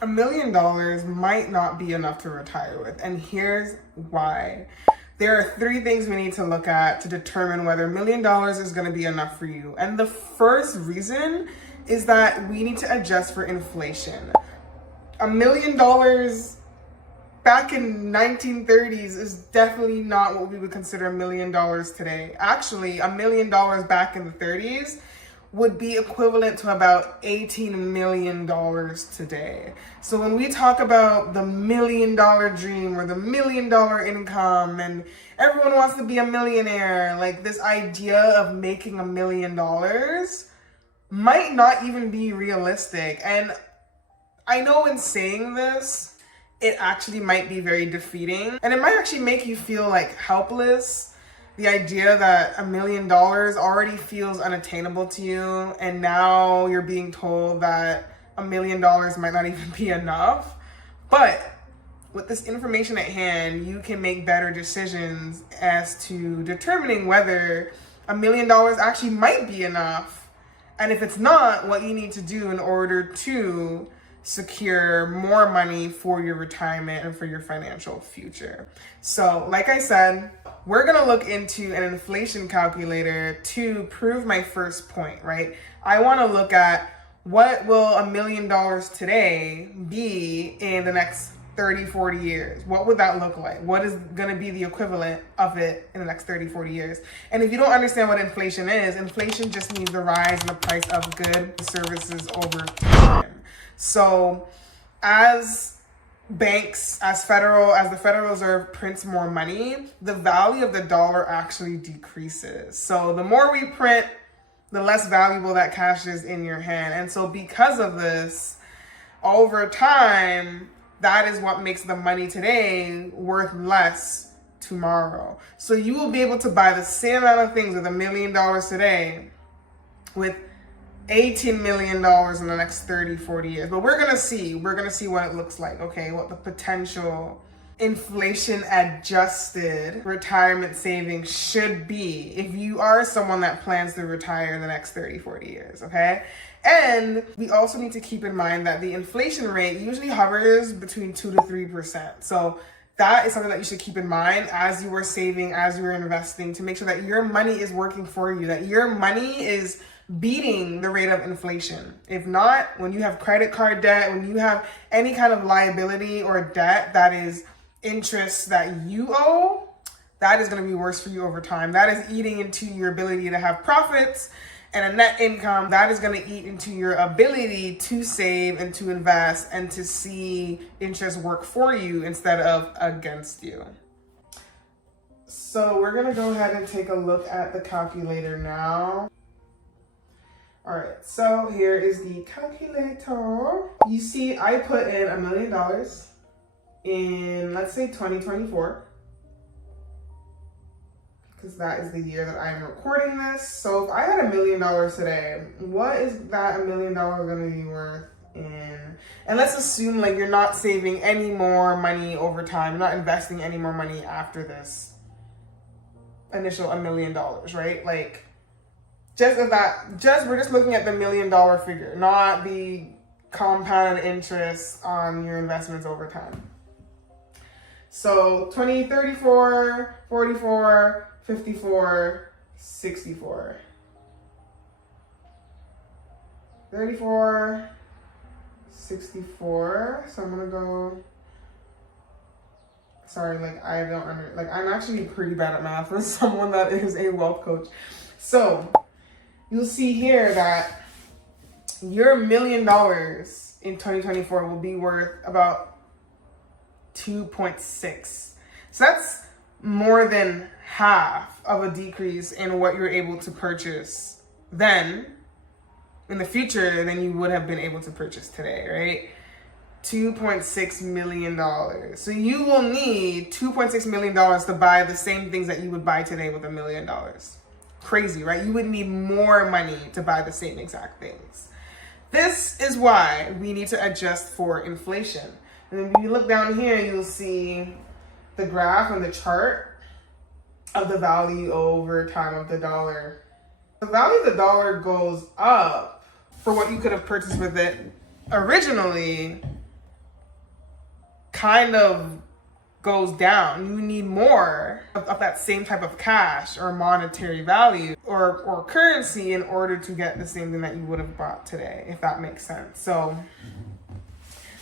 $1 million might not be enough to retire with, and here's why. There are three things we need to look at to determine whether $1 million is going to be enough for you. And the first reason is that we need to adjust for inflation. $1 million back in 1930s is definitely not what we would consider $1 million today. Actually, $1 million back in the 30s would be equivalent to about $18 million today. So when we talk about the $1 million dream or the $1 million income and everyone wants to be a millionaire, like this idea of making $1 million might not even be realistic. And I know in saying this, it actually might be very defeating, and it might actually make you feel like helpless. The idea that $1 million already feels unattainable to you, and now you're being told that $1 million might not even be enough. But with this information at hand, you can make better decisions as to determining whether $1 million actually might be enough. And if it's not, what you need to do in order to secure more money for your retirement and for your financial future. So, like I said, we're gonna look into an inflation calculator to prove my first point, right? I wanna look at what will $1 million today be in the next 30, 40 years. What would that look like? What is gonna be the equivalent of it in the next 30, 40 years? And if you don't understand what inflation is, inflation just means the rise in the price of goods and services over time. So as banks, as the Federal Reserve prints more money, the value of the dollar actually decreases. So the more we print, the less valuable that cash is in your hand. And so because of this, over time, that is what makes the money today worth less tomorrow. So you will be able to buy the same amount of things with $1 million today with $18 million in the next 30, 40 years. But we're gonna see what it looks like, okay? What the potential inflation adjusted retirement savings should be if you are someone that plans to retire in the next 30, 40 years, okay? And we also need to keep in mind that the inflation rate usually hovers between 2 to 3%. So that is something that you should keep in mind as you are saving, as you are investing, to make sure that your money is working for you, that your money is beating the rate of inflation. If not, when you have credit card debt, when you have any kind of liability or debt that is interest that you owe, that is going to be worse for you over time. That is eating into your ability to have profits and a net income. That is going to eat into your ability to save and to invest and to see interest work for you instead of against you. So we're going to go ahead and take a look at the calculator now. All right, so here is the calculator. You see, I put in $1 million in, let's say, 2024, because that is the year that I'm recording this. So if I had $1 million today, what is that $1 million gonna be worth in? And let's assume like you're not saving any more money over time, you're not investing any more money after this initial $1 million, right? Like, we're just looking at the $1 million figure, not the compounded interest on your investments over time. So 20, 34, 44, 54, 64. 34, 64. So I'm gonna go. Sorry, I'm actually pretty bad at math as someone that is a wealth coach. So you'll see here that your $1 million in 2024 will be worth about 2.6. So that's more than half of a decrease in what you're able to purchase then in the future than you would have been able to purchase today, right? $2.6 million. So you will need $2.6 million to buy the same things that you would buy today with $1 million. Crazy, right? You would need more money to buy the same exact things. This is why we need to adjust for inflation. And then when you look down here, you'll see the graph and the chart of the value over time of the dollar. The value of the dollar goes up for what you could have purchased with it originally kind of goes down. You need more of that same type of cash or monetary value or currency in order to get the same thing that you would have bought today, if that makes sense. So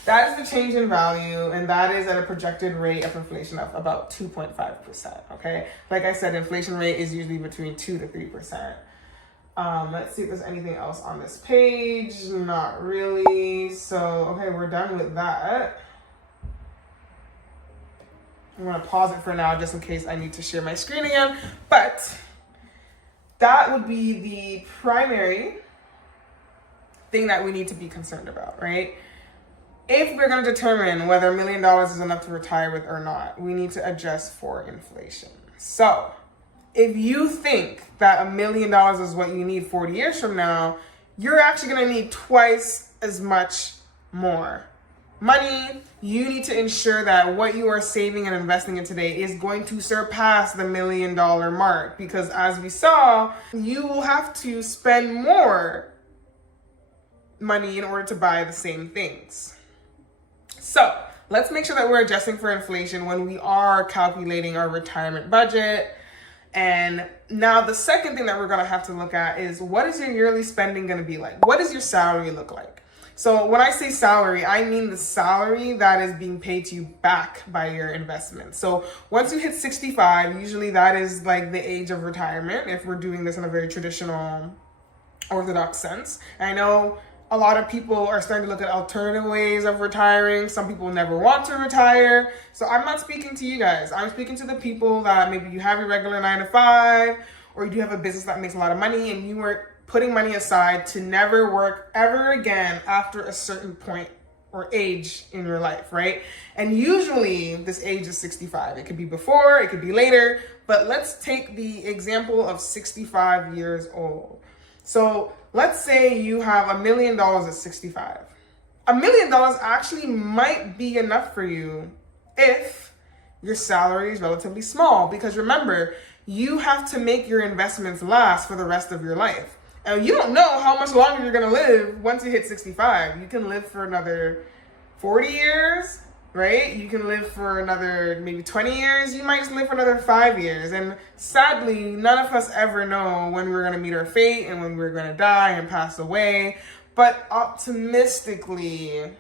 that is the change in value, and that is at a projected rate of inflation of about 2.5%, okay? Like I said, inflation rate is usually between 2 to 3%. Let's see if there's anything else on this page. Not really. So, okay, we're done with that. I'm gonna pause it for now just in case I need to share my screen again. But that would be the primary thing that we need to be concerned about, right? If we're gonna determine whether $1 million is enough to retire with or not, we need to adjust for inflation. So if you think that $1 million is what you need 40 years from now, you're actually gonna need twice as much more money. You need to ensure that what you are saving and investing in today is going to surpass the $1 million mark, because as we saw, you will have to spend more money in order to buy the same things. So let's make sure that we're adjusting for inflation when we are calculating our retirement budget. And now the second thing that we're gonna have to look at is, what is your yearly spending gonna be like? What does your salary look like? So when I say salary, I mean the salary that is being paid to you back by your investment. So once you hit 65, usually that is like the age of retirement, if we're doing this in a very traditional, orthodox sense. And I know a lot of people are starting to look at alternative ways of retiring. Some people never want to retire. So I'm not speaking to you guys. I'm speaking to the people that maybe you have your regular 9 to 5, or you do have a business that makes a lot of money and you were putting money aside to never work ever again after a certain point or age in your life, right? And usually this age is 65. It could be before, it could be later, but let's take the example of 65 years old. So let's say you have $1 million at 65. $1 million actually might be enough for you if your salary is relatively small, because remember, you have to make your investments last for the rest of your life. And you don't know how much longer you're gonna live once you hit 65. You can live for another 40 years, right? You can live for another maybe 20 years. You might just live for another 5 years. And sadly, none of us ever know when we're gonna meet our fate and when we're gonna die and pass away. But optimistically,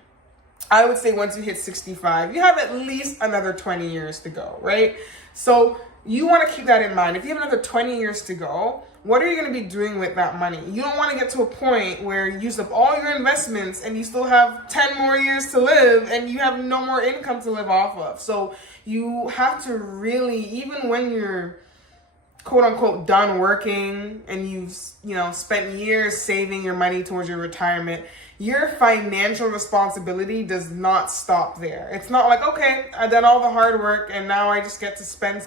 I would say once you hit 65, you have at least another 20 years to go, right? So you wanna keep that in mind. If you have another 20 years to go, what are you going to be doing with that money? You don't want to get to a point where you use up all your investments and you still have 10 more years to live and you have no more income to live off of. So you have to really, even when you're quote unquote done working and you've spent years saving your money towards your retirement, your financial responsibility does not stop there. It's not like, okay, I've done all the hard work and now I just get to spend.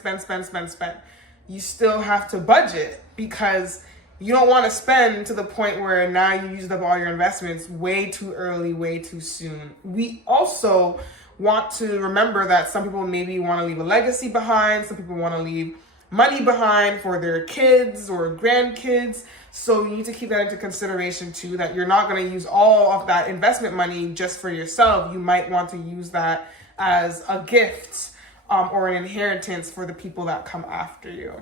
You still have to budget, because you don't want to spend to the point where now you used up all your investments way too early, way too soon. We also want to remember that some people maybe want to leave a legacy behind. Some people want to leave money behind for their kids or grandkids. So you need to keep that into consideration too, that you're not going to use all of that investment money just for yourself. You might want to use that as a gift or an inheritance for the people that come after you.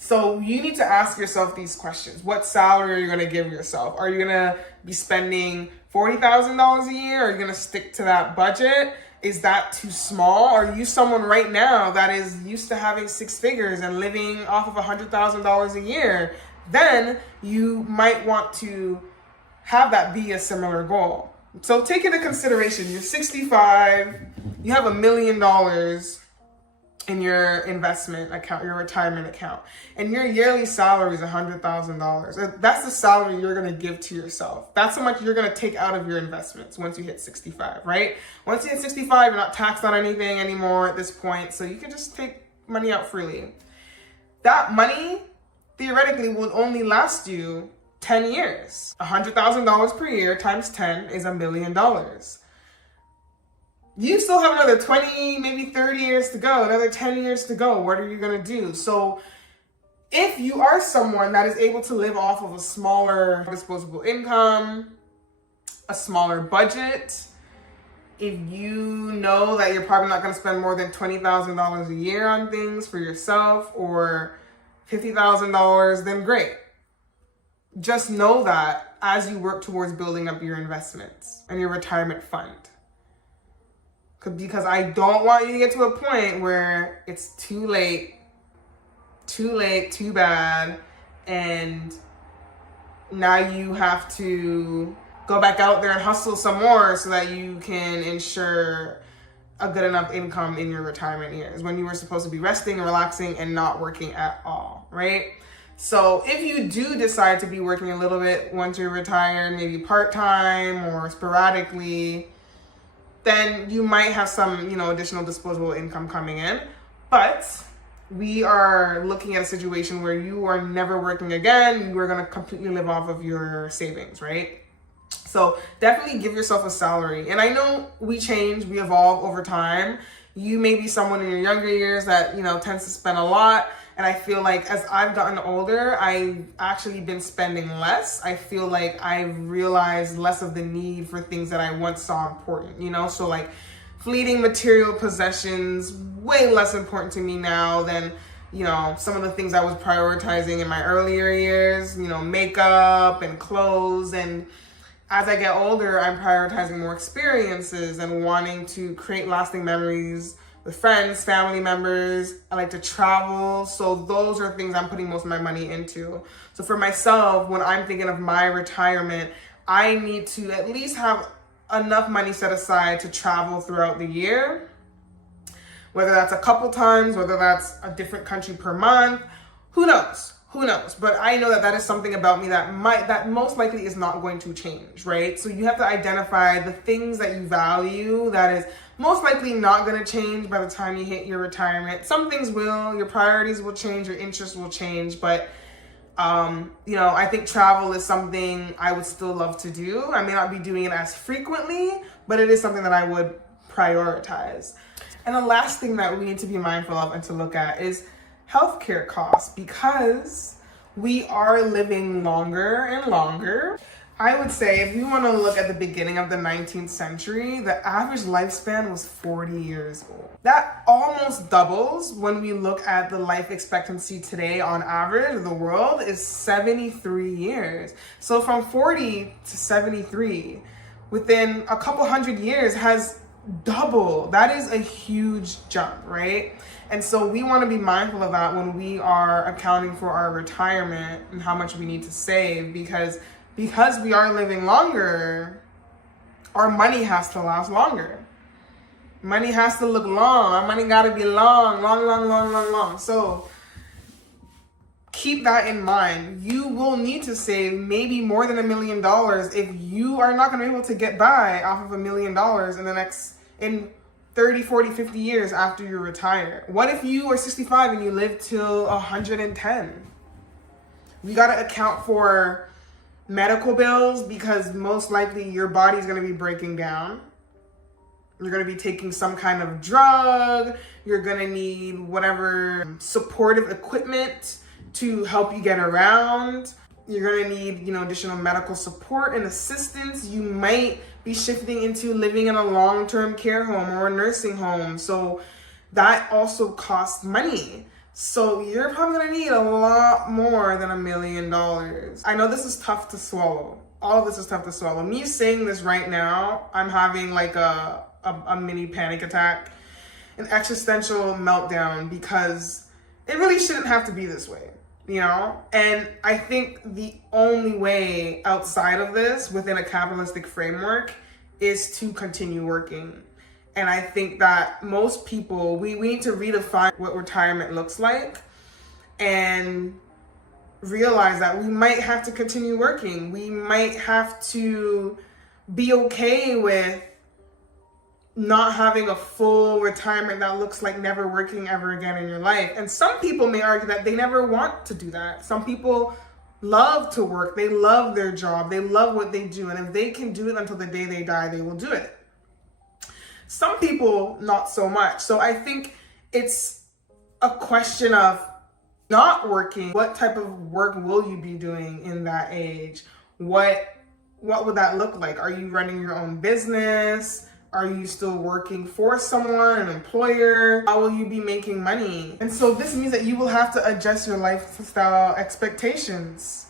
So you need to ask yourself these questions. What salary are you going to give yourself? Are you going to be spending $40,000 a year? Are you going to stick to that budget? Is that too small? Are you someone right now that is used to having 6 figures and living off of $100,000 a year? Then you might want to have that be a similar goal. So take into consideration, you're 65, you have $1 million in your investment account, your retirement account, and your yearly salary is $100,000. That's the salary you're going to give to yourself. That's how much you're going to take out of your investments once you hit 65, right? Once you hit 65, you're not taxed on anything anymore at this point, so you can just take money out freely. That money, theoretically, will only last you 10 years. $100,000 per year times 10 is $1 million. You still have another 20, maybe 30 years to go, another 10 years to go. What are you going to do? So if you are someone that is able to live off of a smaller disposable income, a smaller budget, if you know that you're probably not going to spend more than $20,000 a year on things for yourself or $50,000, then great. Just know that as you work towards building up your investments and your retirement fund. Because I don't want you to get to a point where it's too late, too bad, and now you have to go back out there and hustle some more so that you can ensure a good enough income in your retirement years when you were supposed to be resting, relaxing, and not working at all, right? So if you do decide to be working a little bit once you're retired, maybe part-time or sporadically, then you might have some, additional disposable income coming in. But we are looking at a situation where you are never working again. You are going to completely live off of your savings, right? So definitely give yourself a salary. And I know we change, we evolve over time. You may be someone in your younger years that, tends to spend a lot. And I feel like as I've gotten older, I've actually been spending less. I feel like I've realized less of the need for things that I once saw important, So like fleeting material possessions, way less important to me now than, some of the things I was prioritizing in my earlier years, makeup and clothes. And as I get older, I'm prioritizing more experiences and wanting to create lasting memories with friends, family members. I like to travel. So those are things I'm putting most of my money into. So for myself, when I'm thinking of my retirement, I need to at least have enough money set aside to travel throughout the year. Whether that's a couple times, whether that's a different country per month, who knows? But I know that is something about me that most likely is not going to change, right? So you have to identify the things that you value that is most likely not going to change by the time you hit your retirement. Some things will, your priorities will change, your interests will change, but I think travel is something I would still love to do. I may not be doing it as frequently, but it is something that I would prioritize. And the last thing that we need to be mindful of and to look at is healthcare costs, because we are living longer and longer. I would say if you want to look at the beginning of the 19th century, the average lifespan was 40 years old. That almost doubles when we look at the life expectancy today on average of the world is 73 years. So from 40 to 73 within a couple hundred years has doubled. That is a huge jump, right? And so we want to be mindful of that when we are accounting for our retirement and how much we need to save, because we are living longer, our money has to last longer. Money has to look long. Our money got to be long. So keep that in mind. You will need to save maybe more than $1 million if you are not going to be able to get by off of $1 million in 30, 40, 50 years after you retire. What if you are 65 and you live till 110? We got to account for medical bills, because most likely your body's going to be breaking down. You're going to be taking some kind of drug. You're going to need whatever supportive equipment to help you get around. You're going to need, additional medical support and assistance. You might be shifting into living in a long-term care home or a nursing home. So that also costs money. So you're probably going to need a lot more than $1 million. I know this is tough to swallow. All of this is tough to swallow. Me saying this right now, I'm having like a mini panic attack, an existential meltdown, because it really shouldn't have to be this way, And I think the only way outside of this, within a capitalistic framework, is to continue working. And I think that most people, we need to redefine what retirement looks like and realize that we might have to continue working. We might have to be okay with not having a full retirement that looks like never working ever again in your life. And some people may argue that they never want to do that. Some people love to work. They love their job. They love what they do. And if they can do it until the day they die, they will do it. Some people, not so much. So I think it's a question of not working. What type of work will you be doing in that age? What would that look like? Are you running your own business? Are you still working for someone, an employer? How will you be making money? And so this means that you will have to adjust your lifestyle expectations,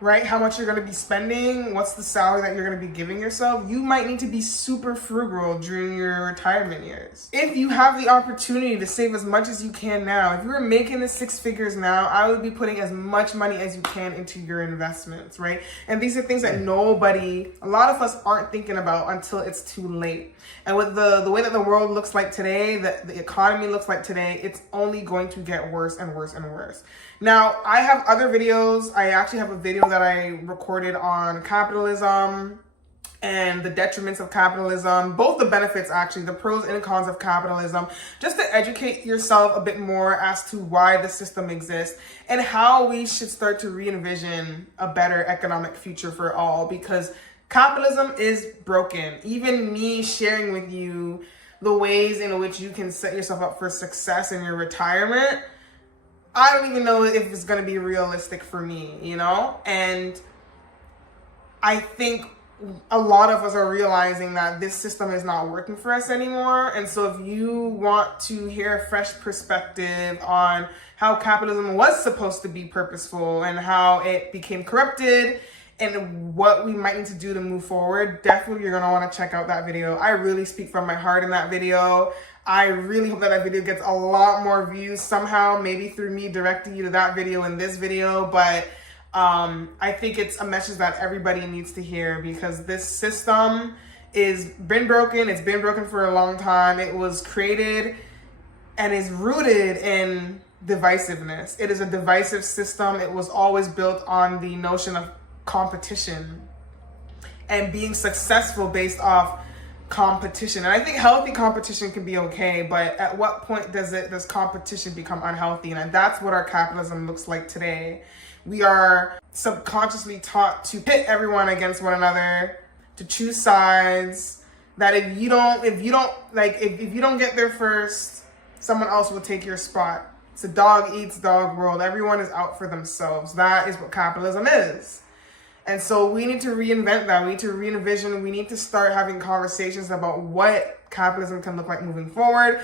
right? How much you're going to be spending, what's the salary that you're going to be giving yourself. You might need to be super frugal during your retirement years. If you have the opportunity to save as much as you can now, if you're making the 6 figures now, I would be putting as much money as you can into your investments, right? And these are things that a lot of us aren't thinking about until it's too late. And with the way that the world looks like today, the economy looks like today, it's only going to get worse and worse and worse. Now, I have other videos. I actually have a video that I recorded on capitalism and the detriments of capitalism, both the benefits actually, the pros and cons of capitalism, just to educate yourself a bit more as to why the system exists and how we should start to re-envision a better economic future for all, because capitalism is broken. Even me sharing with you the ways in which you can set yourself up for success in your retirement, I don't even know if it's going to be realistic for me, you know? And I think a lot of us are realizing that this system is not working for us anymore. And so if you want to hear a fresh perspective on how capitalism was supposed to be purposeful and how it became corrupted and what we might need to do to move forward, definitely you're going to want to check out that video. I really speak from my heart in that video. I really hope that that video gets a lot more views somehow, maybe through me directing you to that video and this video. But I think it's a message that everybody needs to hear, because this system is been broken. It's been broken for a long time. It was created and is rooted in divisiveness. It is a divisive system. It was always built on the notion of competition and being successful based off competition. And I think healthy competition can be okay, but at what point does competition become unhealthy? And that's what our capitalism looks like today. We are subconsciously taught to pit everyone against one another, to choose sides, that if you don't get there first, someone else will take your spot. It's a dog eats dog world. Everyone is out for themselves. That is what capitalism is. And so we need to reinvent that. We need to re-envision. We need to start having conversations about what capitalism can look like moving forward.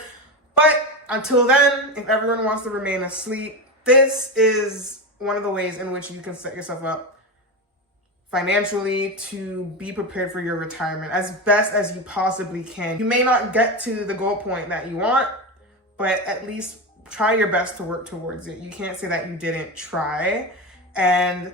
But until then, if everyone wants to remain asleep, this is one of the ways in which you can set yourself up financially to be prepared for your retirement as best as you possibly can. You may not get to the goal point that you want, but at least try your best to work towards it. You can't say that you didn't try. And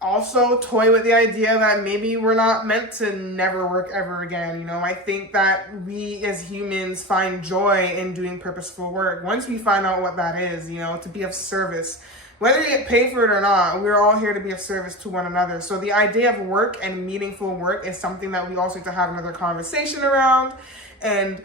also toy with the idea that maybe we're not meant to never work ever again. You know, I think that we as humans find joy in doing purposeful work. Once we find out what that is, you know, to be of service, whether you get paid for it or not, we're all here to be of service to one another. So the idea of work and meaningful work is something that we also have to have another conversation around, and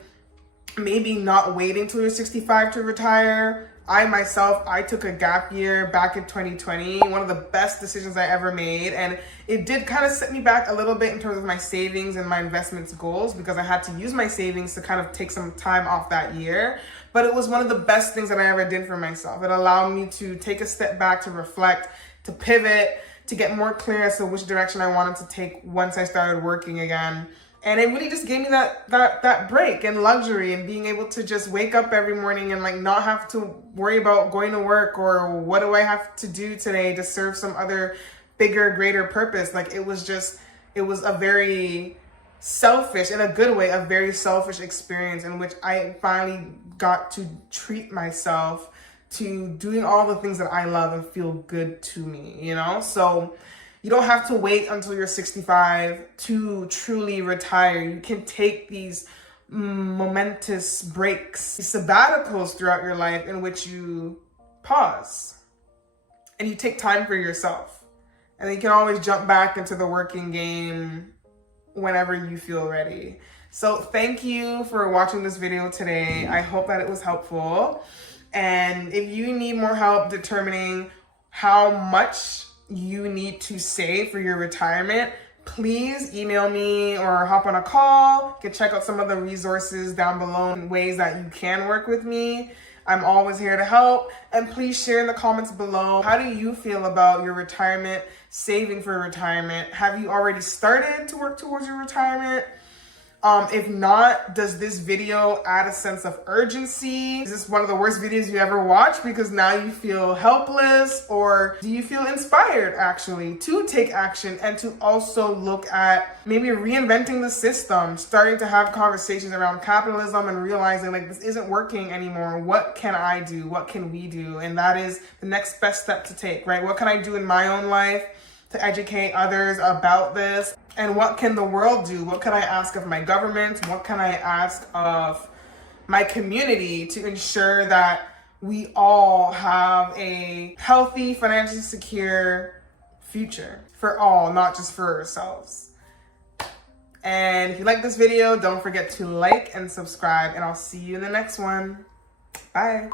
maybe not waiting till you're 65 to retire. I took a gap year back in 2020, one of the best decisions I ever made. And it did kind of set me back a little bit in terms of my savings and my investments goals, because I had to use my savings to kind of take some time off that year. But it was one of the best things that I ever did for myself. It allowed me to take a step back, to reflect, to pivot, to get more clear as to which direction I wanted to take once I started working again. And it really just gave me that break and luxury, and being able to just wake up every morning and like not have to worry about going to work or what do I have to do today to serve some other bigger, greater purpose. Like it was a very selfish, in a good way, a very selfish experience in which I finally got to treat myself to doing all the things that I love and feel good to me, you know? So you don't have to wait until you're 65 to truly retire. You can take these momentous breaks, these sabbaticals throughout your life in which you pause and you take time for yourself. And then you can always jump back into the working game whenever you feel ready. So thank you for watching this video today. I hope that it was helpful. And if you need more help determining how much you need to save for your retirement, please email me or hop on a call. You can check out some of the resources down below and ways that you can work with me. I'm always here to help. And please share in the comments below, how do you feel about your retirement, saving for retirement? Have you already started to work towards your retirement? If not, does this video add a sense of urgency? Is this one of the worst videos you ever watched because now you feel helpless? Or do you feel inspired actually to take action and to also look at maybe reinventing the system, starting to have conversations around capitalism and realizing like this isn't working anymore. What can I do? What can we do? And that is the next best step to take, right? What can I do in my own life to educate others about this? And what can the world do? What can I ask of my government? What can I ask of my community to ensure that we all have a healthy, financially secure future for all, not just for ourselves? And if you like this video, don't forget to like and subscribe, and I'll see you in the next one. Bye.